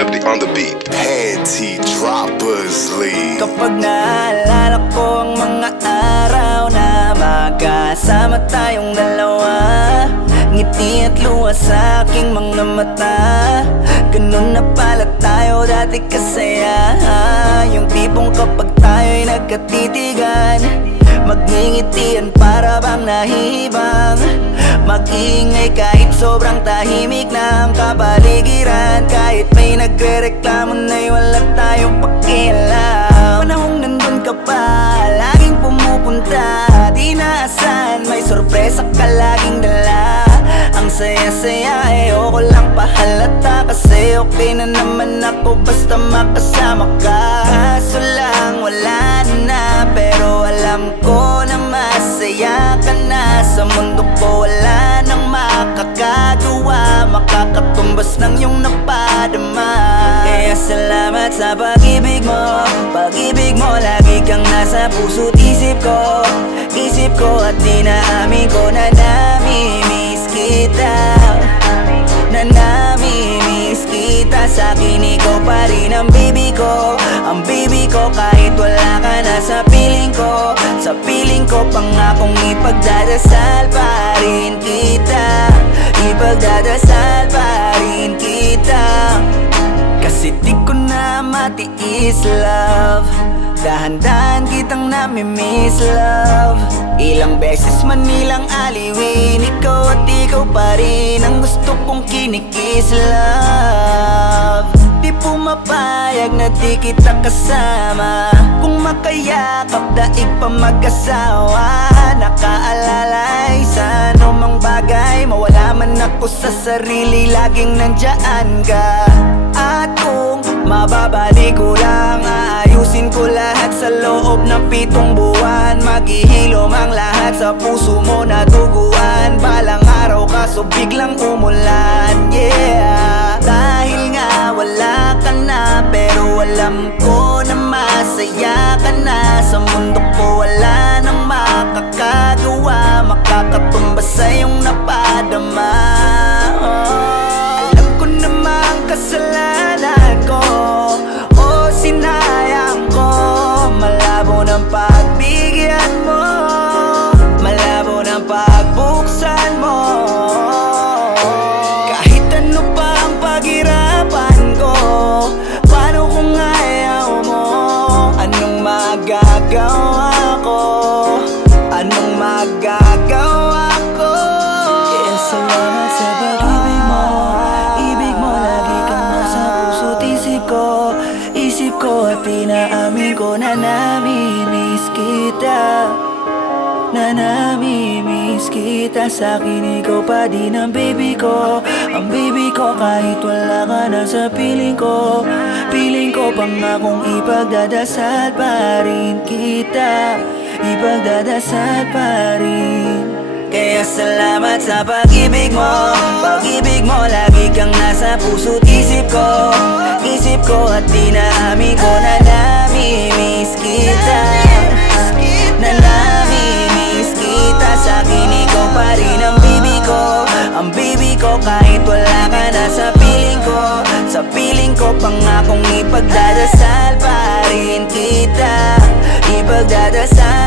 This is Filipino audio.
Swifty on the beat. Panty Droppers League. Kapag naalala ko ang mga araw na magkasama tayong dalawa, ngiti at luha sa aking mga mata. Ganun na pala tayo dati kasaya. Yung tipong kapag tayo'y nagkatitigan, magngingitian para bang nahihibang. Mag-iingay kahit sobrang tahimik na ang kapaligiran. Kahit may nagre-reklamo na'y wala tayong pakialam. Panahong nandun ka pa, laging pumupunta, di naasan, may sorpresa ka laging dala. Ang saya-saya, ayoko lang pahalata, kasi okay na naman ako basta makasama ka. Kaso lang wala na, pero alam ko na masaya ka na. Sa mundo ko wala nang makakagawa, makakatumbas ng iyong napadama. Kaya salamat sa pag-ibig mo, pag-ibig mo. Lagi kang nasa puso't isip ko, isip ko. At di naamin ko na nami-miss kita, na nami-miss kita. Sa'kin ikaw pa rin ang baby ko, ang baby ko. Kahit wala ka na sa piling ko, sa piling ko, pangakong ipagdadasal pa rin kita, ipagdadasal pa rin kita. Kasi di ko na matiis, love, dahan-dahan kitang nami-miss, love. Ilang beses man nilang aliwin, ikaw at ikaw pa rin ang gusto kong kinikis, love. Di pumapayag na di kita kasama, kung makayakap daig pa mag-asawa. Nakaalalay sa anumang bagay, mawala man ako sa sarili, laging nandyan ka. At kung mababalik ko lang, aayusin ko lahat sa loob ng 7 buwan. Maghihilom ang lahat sa puso mo na duguan. Balang araw kaso biglang umulan, yeah. Dahil nga wala ka na, pero alam ko na masaya ka na. Sa mundo ko wala nang makakagawa, makakatumbas sa iyong napadama. Alam ko namang kasalanan ko, o sinayang ko. Malabo ng pagbigyan mo, malabo ng pagbuksan mo. Kahit ano pa ang paghirapan ko, paano kung ayaw mo? Anong magagawa ko? Anong magagawa ko? Kaya salamat sa pag-ibig mo, ibig mo. Lagi kang nasa puso't isip ko, isip ko. At inaamin ko na nami-miss kita, na nami-miss kita. Sa'kin ikaw pa din ang baby ko, ang baby ko. Kahit wala ka na sa piling ko, piling ko. Pangakong ipagdadasal pa rin kita, ipagdadasal pa rin. Kaya salamat sa pag-ibig mo, pag-ibig mo. Lagi kang nasa puso't isip ko, isip ko. At di naamin ko na nami-miss kita, na nami-miss kita. Sa'kin ikaw pa rin ang baby ko, ang baby ko. Kahit wala ka na sa piling ko, sa piling ko. Pangakong ipagdadasal pa rin kita, ipagdadasal